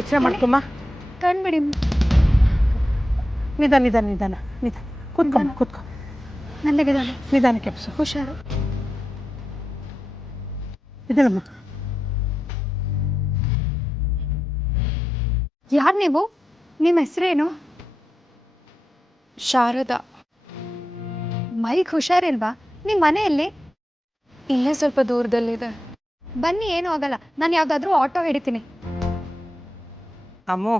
ಎಚ್ಚರ ಮಾಡ್ಕೊಮ್ಮ. ಕಣ್ಬಿಡಿ. ನಿಧಾನ ನಿಧಾನ ನಿಧಾನ ನಿಧಾನ ಕೂತ್ಕೊಮ್ಮ ಕೂತ್ಕೊ. ನಲ್ಲಗಿದ್ದಾನೆ. ನಿಧಾನ ಕೆಪ್ಸು. ಹುಷಾರು. ಇದಳಮ್ಮ. ಯಾರು ನೀವು? ನಿಮ್ಮ ಹೆಸರೇನು? ಶಾರದಾ. ಮೈಗೆ ಹುಷಾರಿಲ್ವಾ? ನಿಮ್ಮ ಮನೆಯಲ್ಲಿ? ಇಲ್ಲೇ ಸ್ವಲ್ಪ ದೂರದಲ್ಲಿದೆ. ಬನ್ನಿ, ಏನೂ ಆಗಲ್ಲ. ನಾನು ಯಾವುದಾದ್ರೂ ಆಟೋ ಹಿಡಿತೀನಿ. ಅಮ್ಮೋ,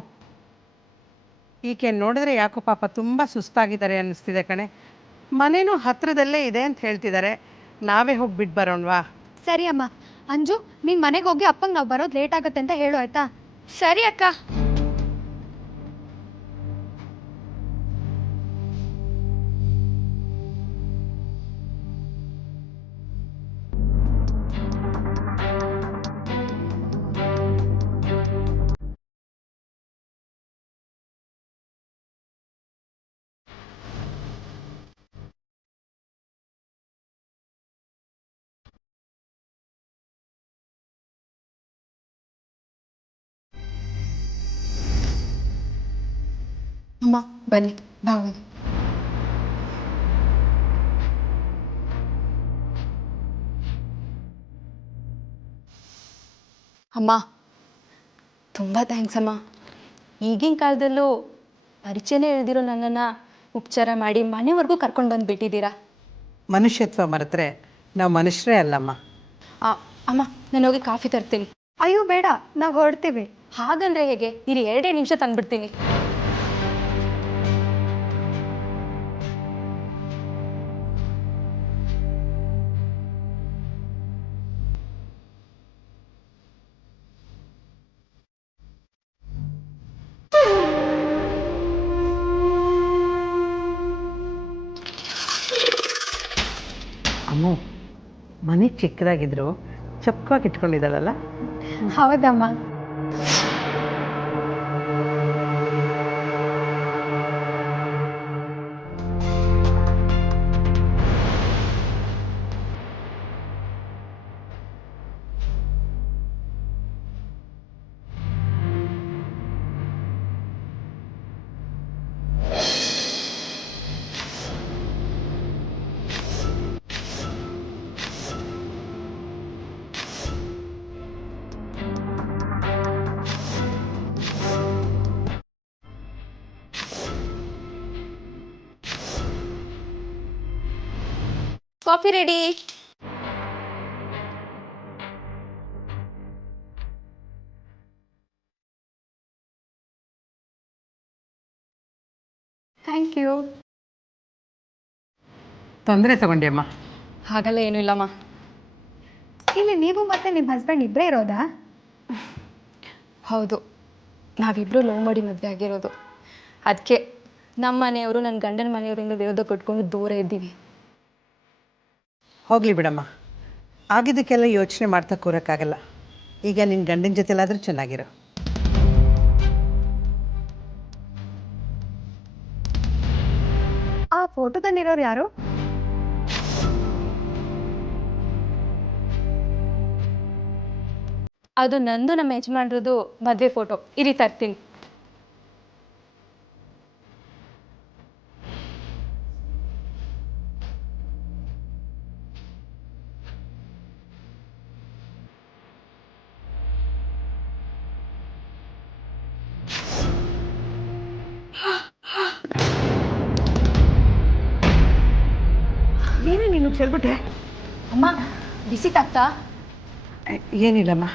ಈಕೆ ನೋಡಿದ್ರೆ ಯಾಕೋ ಪಾಪ ತುಂಬ ಸುಸ್ತಾಗಿದ್ದಾರೆ ಅನ್ನಿಸ್ತಿದೆ ಕಣೆ. ಮನೇನೂ ಹತ್ತಿರದಲ್ಲೇ ಇದೆ ಅಂತ ಹೇಳ್ತಿದ್ದಾರೆ. ನಾವೇ ಹೋಗಿ ಬಿಟ್ಟು ಬರೋಣವಾ? ಸರಿ ಅಮ್ಮ. ಅಂಜು, ನೀನು ಮನೆಗೆ ಹೋಗಿ ಅಪ್ಪಂಗೆ ನಾವು ಬರೋದು ಲೇಟ್ ಆಗುತ್ತೆ ಅಂತ ಹೇಳು, ಆಯ್ತಾ? ಸರಿ ಅಕ್ಕ. ಅಮ್ಮ ಬನ್ನಿ, ಬಾ. ಅಮ್ಮ ತುಂಬ ಥ್ಯಾಂಕ್ಸ್ ಅಮ್ಮ. ಈಗಿನ ಕಾಲದಲ್ಲೂ ಪರಿಚಯನೇ ಇಳ್ದಿರೋ ನನ್ನನ್ನು ಉಪಚಾರ ಮಾಡಿ ಮನೆವರೆಗೂ ಕರ್ಕೊಂಡು ಬಂದುಬಿಟ್ಟಿದ್ದೀರಾ. ಮನುಷ್ಯತ್ವ ಮರೆತರೆ ನಾವು ಮನುಷ್ಯರೇ ಅಲ್ಲಮ್ಮ. ಅಮ್ಮ, ನಾನು ಹೋಗಿ ಕಾಫಿ ತರ್ತೀನಿ. ಅಯ್ಯೋ ಬೇಡ, ನಾವು ಹೊರಡ್ತೀವಿ. ಹಾಗಂದ್ರೆ ಹೇಗೆ? ಇಲ್ಲಿ 2 ನಿಮಿಷ ತಂದುಬಿಡ್ತೀನಿ. ಅಮ್ಮೋ, ಮನೆ ಚಿಕ್ಕದಾಗಿದ್ರು ಚಪ್ಪವಾಗಿ ಇಟ್ಕೊಂಡಿದ್ದಾಳಲ್ಲ. ಹೌದಮ್ಮ. Coffee ready. Thank you. ತೊಂದರೆ ತಗೊಂಡೆಮ್ಮ? ಹಾಗಲ್ಲ ಏನೂ ಇಲ್ಲಮ್ಮ. ಇಲ್ಲಿ ನೀವು ಮತ್ತೆ ನಿಮ್ಮ ಹಸ್ಬೆಂಡ್ ಇಬ್ಬರೇ ಇರೋದಾ? ಹೌದು, ನಾವಿಬ್ಬರು ಲವ್ ಮಾಡಿ ಮದುವೆ ಆಗಿರೋದು. ಅದಕ್ಕೆ ನಮ್ಮ ಮನೆಯವರು ನನ್ನ ಗಂಡನ ಮನೆಯವರಿಂದ ವಿರೋಧ ಕೊಟ್ಕೊಂಡು ದೂರ ಇದ್ದೀವಿ. ಹೋಗಲಿ ಬಿಡಮ್ಮ, ಆಗಿದ್ದಕ್ಕೆಲ್ಲ ಯೋಚನೆ ಮಾಡ್ತಾ ಕೂರೋಕ್ಕಾಗಲ್ಲ. ಈಗ ನಿನ್ನ ಗಂಡನ ಜೊತೆಲಾದರೂ ಚೆನ್ನಾಗಿರೋ. ಆ ಫೋಟೋದಲ್ಲಿರೋರು ಯಾರು? ಅದು ನಂದು ನಮ್ಮ ಯಜಮಾನ್ರದ್ದು ಮದುವೆ ಫೋಟೋ. ಇರಿ ತರ್ತೀನಿ. ಏನೇ ನೀನು ಚೆಲ್ಬಿಟ್ಟೆ? ಅಮ್ಮ, ಬಿಸಿ ತಾಗ್ತಾ? ಏನಿಲ್ಲಮ್ಮ.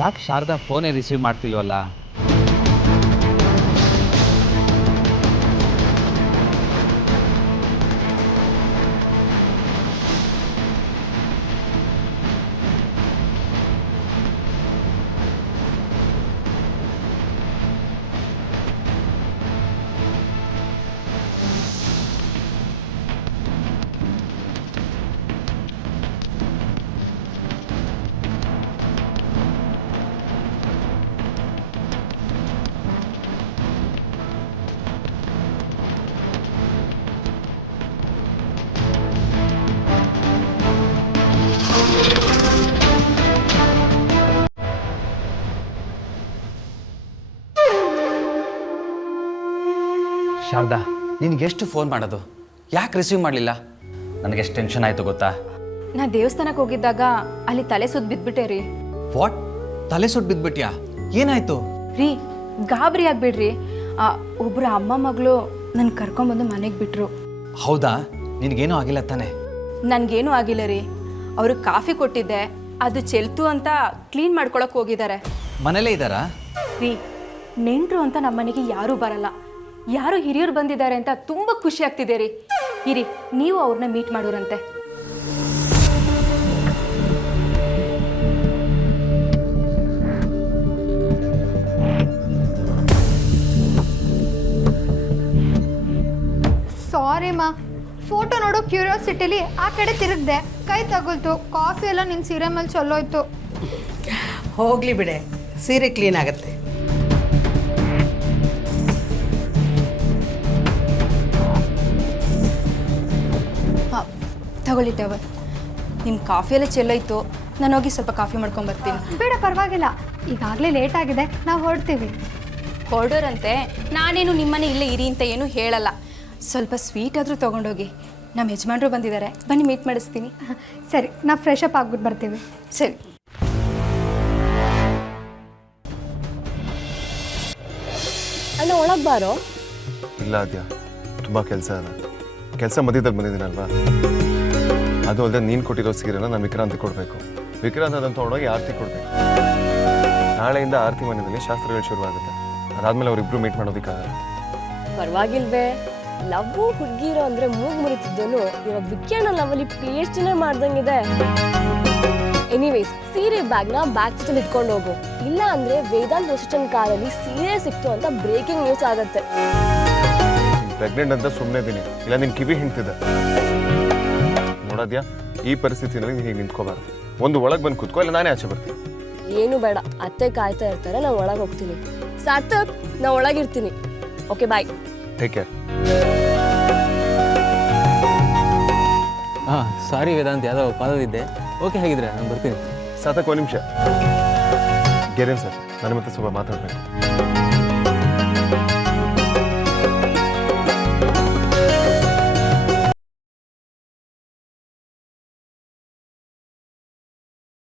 ಯಾಕೆ ಶಾರದಾ ಫೋನೇ ರಿಸೀವ್ ಮಾಡ್ತಿಲ್ವಲ್ಲ? ಶಾರದಾ, ನಿನಗೆಷ್ಟು ಫೋನ್ ಮಾಡೋದು, ಯಾಕೆ ರಿಸೀವ್ ಮಾಡಲಿಲ್ಲ? ನನಗೆಷ್ಟು ಟೆನ್ಷನ್ ಆಯಿತು ಗೊತ್ತಾ? ನಾ ದೇವಸ್ಥಾನಕ್ಕೆ ಹೋಗಿದ್ದಾಗ ಅಲ್ಲಿ ತಲೆ ಸುತ್ತ ಬಿದ್ಬಿಟ್ಟೆ ರೀ. ವಾಟ್? ತಲೆ ಸುಟ್ಟು ಬಿದ್ದುಬಿಟ್ಯಾ? ಏನಾಯಿತು? ರೀ, ಗಾಬರಿ ಆಗ್ಬೇಡ್ರಿ. ಒಬ್ಬರು ಅಮ್ಮ ಮಗಳು ನನ್ನ ಕರ್ಕೊಂಬಂದು ಮನೆಗೆ ಬಿಟ್ರು. ಹೌದಾ? ನಿನಗೇನೂ ಆಗಿಲ್ಲ ತಾನೆ? ನನಗೇನೂ ಆಗಿಲ್ಲ ರೀ. ಅವ್ರಿಗೆ ಕಾಫಿ ಕೊಟ್ಟಿದ್ದೆ, ಅದು ಚೆಲ್ತು ಅಂತ ಕ್ಲೀನ್ ಮಾಡ್ಕೊಳಕ್ಕೆ ಹೋಗಿದ್ದಾರೆ. ಮನೇಲೇ ಇದ್ದಾರಾ? ರೀ, ನೆಂಟರು ಅಂತ ನಮ್ಮ ಮನೆಗೆ ಯಾರೂ ಬರಲ್ಲ. ಯಾರು ಹಿರಿಯರು ಬಂದಿದ್ದಾರೆ ಅಂತ ತುಂಬ ಖುಷಿ ಆಗ್ತಿದೆ ರೀ. ಇರಿ, ನೀವು ಅವ್ರನ್ನ ಮೀಟ್ ಮಾಡೋರಂತೆ. ಸಾರಿ ಮಾ, ಫೋಟೋ ನೋಡೋ ಕ್ಯೂರಿಯಾಸಿಟಿಲಿ ಆ ಕಡೆ ತಿರುಗ್ದೆ, ಕೈ ತಗುಲ್ತು. ಕಾಫಿ ಎಲ್ಲ ನಿನ್ನ ಸೀರೆ ಮೇಲೆ ಚಲ್ಲೋಯ್ತು. ಹೋಗಲಿ ಬಿಡೆ, ಸೀರೆ ಕ್ಲೀನ್ ಆಗುತ್ತೆ. ಹಾಂ, ತಗೊಳ್ಳಿ ಟವರ್. ನಿಮ್ಮ ಕಾಫಿ ಎಲ್ಲ ಚೆಲ್ಲೋಯ್ತು, ನಾನು ಹೋಗಿ ಸ್ವಲ್ಪ ಕಾಫಿ ಮಾಡ್ಕೊಂಬರ್ತೀನಿ. ಬೇಡ, ಪರವಾಗಿಲ್ಲ. ಈಗಾಗಲೇ ಲೇಟ್ ಆಗಿದೆ, ನಾವು ಹೊರಡ್ತೀವಿ. ಹೊರಡೋರಂತೆ. ನಾನೇನು ನಿಮ್ಮನೆ ಇಲ್ಲೇ ಇರಿ ಅಂತ ಏನು ಹೇಳಲ್ಲ. ಸ್ವಲ್ಪ ಸ್ವೀಟ್ ಆದರೂ ತೊಗೊಂಡೋಗಿ. ನಮ್ಮ ಯಜಮಾನ್ರು ಬಂದಿದ್ದಾರೆ, ಬನ್ನಿ ಮೀಟ್ ಮಾಡಿಸ್ತೀನಿ. ಸರಿ, ನಾವು ಫ್ರೆಶ್ ಅಪ್ ಆಗ್ಬಿಟ್ಟು ಬರ್ತೀವಿ. ಸರಿ. ಅಣ್ಣ ಒಳಗೆ ಬಾರೋ. ಇಲ್ಲ ಆದ್ಯ, ತುಂಬ ಕೆಲಸ ಇದೆ. ಕೆಲಸ ಮಧ್ಯದಲ್ಲಿ ಬಂದಿದ್ದೀನಲ್ವಾ, ಅದು ಅಲ್ಲದೆ ನೀನು ಕೊಟ್ಟಿರೋ ಸೀರೆನ ನಾನು ವಿಕ್ರಾಂತಿ ಕೊಡಬೇಕು. ವಿಕ್ರಾಂತ್ ಅದನ್ನು ತೊಗೊಂಡೋಗಿ ಆರತಿ ಕೊಡಬೇಕು. ನಾಳೆಯಿಂದ ಆರತಿ ಮನೆಯಲ್ಲಿ ಶಾಸ್ತ್ರಗಳು ಶುರುವಾಗುತ್ತೆ. ಅದಾದಮೇಲೆ ಅವರಿಬ್ಬರು ಮೀಟ್ ಮಾಡೋದಕ್ಕಾಗಲ್ಲ. ಪರವಾಗಿಲ್ವೇ, ಲವ್ವು ಹುಡುಗಿರೋ ಅಂದರೆ ಮೂಗು ಮುರಿತಿದ್ದನು ಇವಾಗ ವಿಕ್ಯಣ್ಣ ಲವಲ್ಲಿ PhD ಮಾಡ್ದಂಗಿದೆ. ಎನಿವೇಸ್, ಸೀರೆ ಬ್ಯಾಗ್ನ ಬ್ಯಾಗ್ ಜೊತೆ ಇಟ್ಕೊಂಡು ಹೋಗು. ಇಲ್ಲ ಅಂದರೆ ವೇದಾಂತ್ ವಸಿಷ್ಠನ್ ಕಾರಲ್ಲಿ ಸೀರೆ ಸಿಕ್ತು ಅಂತ ಬ್ರೇಕಿಂಗ್ ನ್ಯೂಸ್ ಆಗುತ್ತೆ. ಪ್ರೆಗ್ನೆಂಟ್ ಅಂತ ಸುಮ್ಮನೆ ಇದೀನಿ, ಇಲ್ಲ ನಿನ್ನ ಕಿವಿ ಹಿಂಡ್ತಿದ್ದೆ. ನೋಡೋದ್ಯಾ, ಈ ಪರಿಸ್ಥಿತಿನಲ್ಲಿ ನೀನು ಹೀಗೆ ನಿಂತ್ಕೋಬಾರ್ದು. ಒಂದು ಒಳಗೆ ಬಂದು ಕೂತ್ಕೋ, ಇಲ್ಲ ನಾನೇ ಆಚೆ ಬರ್ತೀನಿ. ಏನು ಬೇಡ, ಅತ್ತೆ ಕಾಯ್ತಾ ಇರ್ತಾರೆ, ನಾನು ಒಳಗೆ ಹೋಗ್ತೀನಿ. ಸಾರ್ಥಕ್, ನಾ ಒಳಗಿರ್ತೀನಿ. Okay, bye. Take care. ಹಾಂ, ಸಾರಿ ವೇದಾಂತ್, ಯಾವುದೋ ಕಾಲದಿದ್ದೆ. ಓಕೆ, ಹೇಗಿದ್ರೆ ನಾನು ಬರ್ತೀನಿ. ಸಾತಕ್ ಒಂದು ನಿಮಿಷ. ಗೆರೇನ್ ಸರ್, ನನ್ನ ಮತ್ತೆ ಸ್ವಲ್ಪ ಮಾತಾಡಬೇಕು.